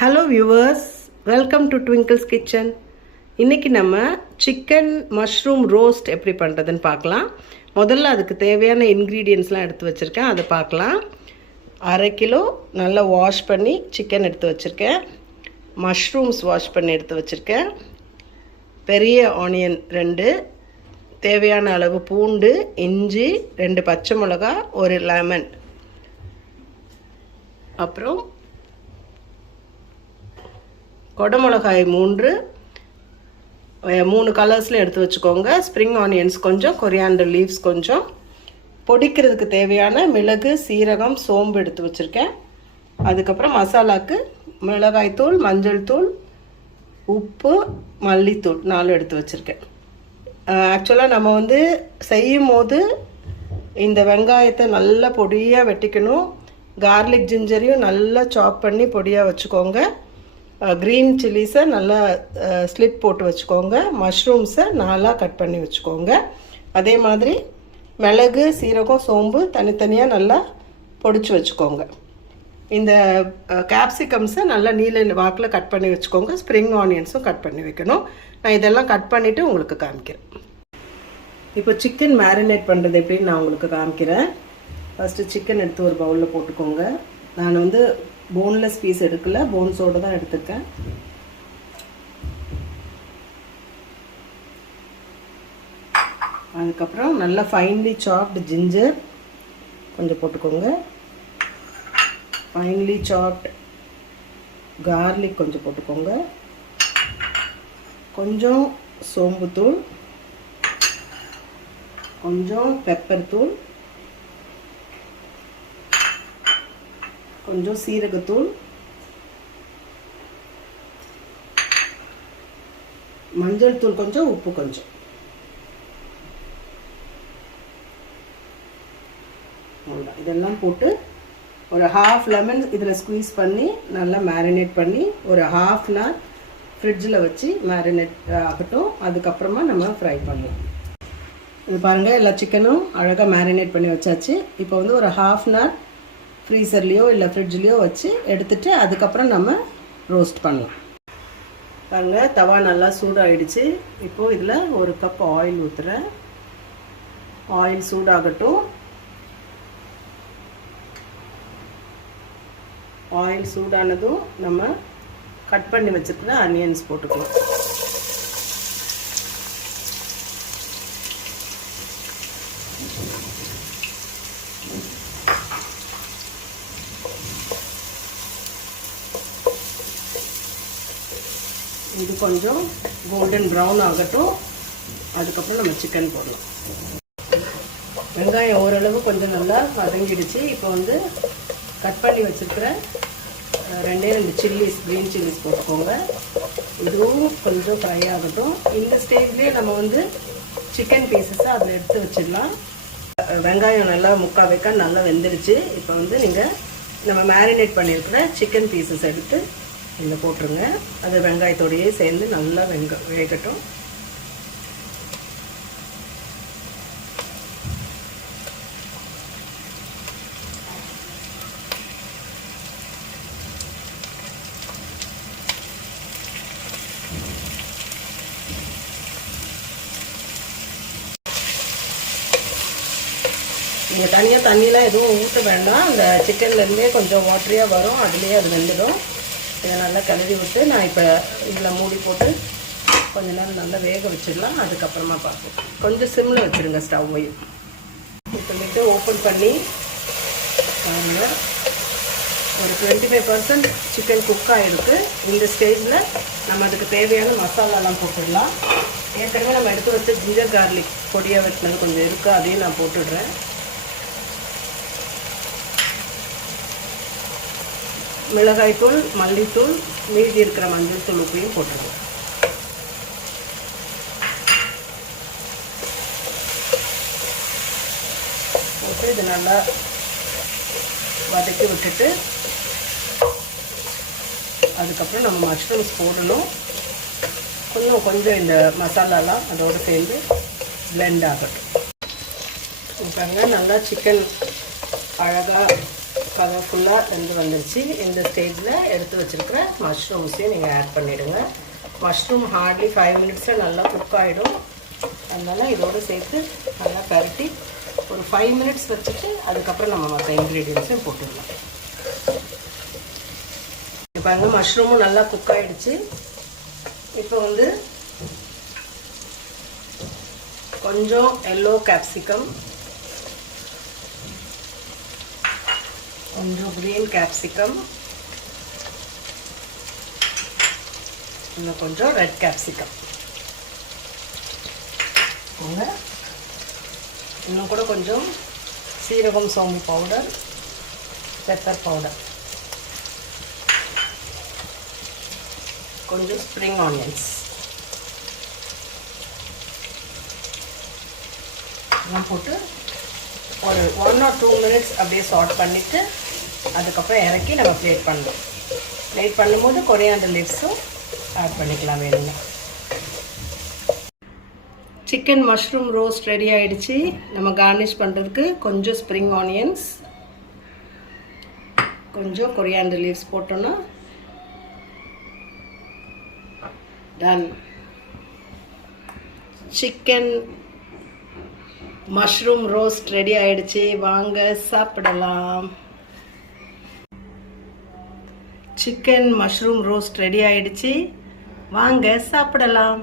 Hello viewers, welcome to twinkles kitchen. இன்றைக்கி நம்ம chicken mushroom roast எப்படி பண்ணுறதுன்னு பார்க்கலாம். முதல்ல அதுக்கு தேவையான இன்க்ரீடியன்ட்ஸ்லாம் எடுத்து வச்சுருக்கேன், அதை பார்க்கலாம். 1/2 கிலோ நல்லா வாஷ் பண்ணி சிக்கன் எடுத்து வச்சுருக்கேன். மஷ்ரூம்ஸ் வாஷ் பண்ணி எடுத்து வச்சுருக்கேன். பெரிய ஆனியன் 2, தேவையான அளவு பூண்டு, இஞ்சி, 2 பச்சை மிளகா, 1 லெமன், அப்புறம் கொடமிளகாய் 3 கலர்ஸில் எடுத்து வச்சுக்கோங்க. ஸ்ப்ரிங் ஆனியன்ஸ் கொஞ்சம், கொரியாண்டர் லீவ்ஸ் கொஞ்சம், பொடிக்கிறதுக்கு தேவையான மிளகு, சீரகம், சோம்பு எடுத்து வச்சுருக்கேன். அதுக்கப்புறம் மசாலாவுக்கு மிளகாய்த்தூள், மஞ்சள் தூள், உப்பு, மல்லித்தூள் 4 எடுத்து வச்சுருக்கேன். ஆக்சுவலாக நம்ம செய்யும் போது இந்த வெங்காயத்தை நல்லா பொடியாக வெட்டிக்கணும். கார்லிக் ஜிஞ்சரையும் நல்லா சாப் பண்ணி பொடியாக வச்சுக்கோங்க. க்ரீன் சில்லிஸை நல்லா ஸ்லிட் போட்டு வச்சுக்கோங்க. மஷ்ரூம்ஸை 4 கட் பண்ணி வச்சுக்கோங்க. அதே மாதிரி மிளகு, சீரகம், சோம்பு தனித்தனியாக நல்லா பொடிச்சு வச்சுக்கோங்க. இந்த கேப்சிகம்ஸை நல்லா நீல வாக்கில் கட் பண்ணி வச்சுக்கோங்க. ஸ்ப்ரிங் ஆனியன்ஸும் கட் பண்ணி வைக்கணும். நான் இதெல்லாம் கட் பண்ணிவிட்டு உங்களுக்கு காமிக்கிறேன். இப்போ சிக்கன் மேரினேட் பண்ணுறது எப்படின்னு நான் உங்களுக்கு காமிக்கிறேன். ஃபஸ்ட்டு சிக்கன் எடுத்து ஒரு பவுலில் போட்டுக்கோங்க. நான் போன்லெஸ் பீஸ் எடுக்கல, போன்ஸோடு தான் எடுத்துருக்கேன். அதுக்கப்புறம் நல்லா ஃபைன்லி சாப்டு ஜிஞ்சர் கொஞ்சம் போட்டுக்கோங்க. ஃபைன்லி சாப்டு கார்லிக் கொஞ்சம் போட்டுக்கோங்க. கொஞ்சம் சோம்புத்தூள், கொஞ்சம் பெப்பர் தூள், கொஞ்சம் சீரகத்தூள், மஞ்சள் தூள் கொஞ்சம், உப்பு கொஞ்சம். இதெல்லாம் போட்டு ஒரு 1/2 லெமன் இதில் ஸ்குவீஸ் பண்ணி நல்லா மேரினேட் பண்ணி ஒரு 1/2 hour ஃப்ரிட்ஜில் வச்சு மேரினேட் ஆகட்டும். அதுக்கப்புறமா நம்ம ஃப்ரை பண்ணலாம். இது பாருங்கள், எல்லா சிக்கனும் அழகாக மேரினேட் பண்ணி வச்சாச்சு. இப்போ ஒரு 1/2 hour ஃப்ரீசர்லேயோ இல்லை ஃப்ரிட்ஜ்லேயோ வச்சு எடுத்துகிட்டு அதுக்கப்புறம் நம்ம ரோஸ்ட் பண்ணலாம். பாருங்கள், தவா நல்லா சூடாகிடுச்சு. இப்போது இதில் 1 கப் ஆயில் ஊற்றுறேன். ஆயில் சூடாகட்டும். ஆயில் சூடானதும் நம்ம கட் பண்ணி வச்சுருக்கிற ஆனியன்ஸ் போட்டுக்கலாம். இது கொஞ்சம் கோல்டன் ப்ரௌன் ஆகட்டும். அதுக்கப்புறம் நம்ம சிக்கன் போடலாம். வெங்காயம் ஓரளவு கொஞ்சம் நல்லா வதங்கிடுச்சு. இப்போ கட் பண்ணி வச்சுருக்கிற 2 சில்லிஸ், க்ரீன் சில்லிஸ் போட்டுக்கோங்க. இதுவும் கொஞ்சம் ஃப்ரை ஆகட்டும். இந்த ஸ்டேஜ்லேயே நம்ம சிக்கன் பீசஸை அதில் எடுத்து வச்சிடலாம். வெங்காயம் நல்லா முக்கால் வைக்க நல்லா வெந்துடுச்சு. இப்போ நீங்கள் நம்ம மேரினேட் பண்ணியிருக்கிற சிக்கன் பீசஸ் எடுத்து இதில் போட்டுருங்க. அது வெங்காயத்தோடையே சேர்ந்து நல்லா வேகட்டும். நீங்கள் தனியாக தண்ணியெலாம் எதுவும் ஊற்ற வேண்டாம். அந்த சிக்கன்லேருந்தே கொஞ்சம் வாட்டரியாக வரும், அதுலேயே அது வெந்துடும். இதை நல்லா கழுவி விட்டு நான் இப்போ இதில் மூடி போட்டு கொஞ்ச நேரம் நல்லா வேக வச்சிடலாம். அதுக்கப்புறமா பார்ப்போம். கொஞ்சம் சிம்மில் வச்சுருங்க ஸ்டவ்வையும். இப்போ ஓப்பன் பண்ணி பாருங்கள், ஒரு 25% சிக்கன் குக் ஆகிருக்கு. இந்த ஸ்டேஜில் நம்ம அதுக்கு தேவையான மசாலாலாம் போட்டுடலாம். ஏற்கனவே நம்ம எடுத்து வச்சு ஜிஞ்சர் கார்லிக் பொடியாக வச்சுனது கொஞ்சம் இருக்குது, அதையும் நான் போட்டுடுறேன். மிளகாய்த்தூள், மல்லித்தூள், மீதி இருக்கிற மஞ்சள் தூள், உப்பையும் போட்டுருவோம். போட்டு இது நல்லா வதக்கி விட்டுட்டு அதுக்கப்புறம் நம்ம மஷ்ரூம்ஸ் போடணும். கொஞ்சம் இந்த மசாலாலாம் அதோடு சேர்ந்து பிளெண்ட் ஆகட்டும். பாருங்க, நல்லா சிக்கன் அழகாக அதை ஃபுல்லாக வெந்து வந்துருச்சு. இந்த ஸ்டேஜில் எடுத்து வச்சுருக்கிற மஷ்ரூம்ஸையும் நீங்கள் ஆட் பண்ணிவிடுங்க. மஷ்ரூம் ஹார்ட்லி 5 மினிட்ஸில் நல்லா குக் ஆகிடும். அதனால் இதோடு சேர்த்து நல்லா பரட்டி ஒரு 5 மினிட்ஸ் வச்சுட்டு அதுக்கப்புறம் நம்ம மற்ற இன்க்ரீடியன்ஸையும் போட்டுடலாம். இப்போ அங்கே மஷ்ரூமும் நல்லா குக் ஆகிடுச்சு. இப்போ வந்து கொஞ்சம் எல்லோ கேப்சிகம், கொஞ்சம் க்ரீன் கேப்சிகம், இன்னும் கொஞ்சம் ரெட் கேப்சிகம், இன்னும் கூட கொஞ்சம் சீரகம், சோம்பு பவுடர், பெப்பர் பவுடர், கொஞ்சம் ஸ்ப்ரிங் ஆனியன்ஸ் எல்லாம் போட்டு ஒரு 1 or 2 மினிட்ஸ் அப்படியே சாட் பண்ணிவிட்டு அதுக்கப்புறம் இறக்கி நம்ம பிளேட் பண்ணணும். பிளேட் பண்ணும்போது கொரியாண்டர் லீவ்ஸும் ஆட் பண்ணிக்கலாம் வேணுங்க. சிக்கன் மஷ்ரூம் ரோஸ்ட் ரெடி ஆகிடுச்சு. நம்ம கார்னிஷ் பண்ணுறதுக்கு கொஞ்சம் ஸ்ப்ரிங் ஆனியன்ஸ், கொஞ்சம் கொரியாண்டர் லீவ்ஸ் போட்டோன்னா done. Chicken mushroom roast ready ஆகிடுச்சு. வாங்க சாப்பிடலாம். சிக்கன் மஷ்ரூம் ரோஸ்ட் ரெடி ஆகிடுச்சு. வாங்க சாப்பிடலாம்.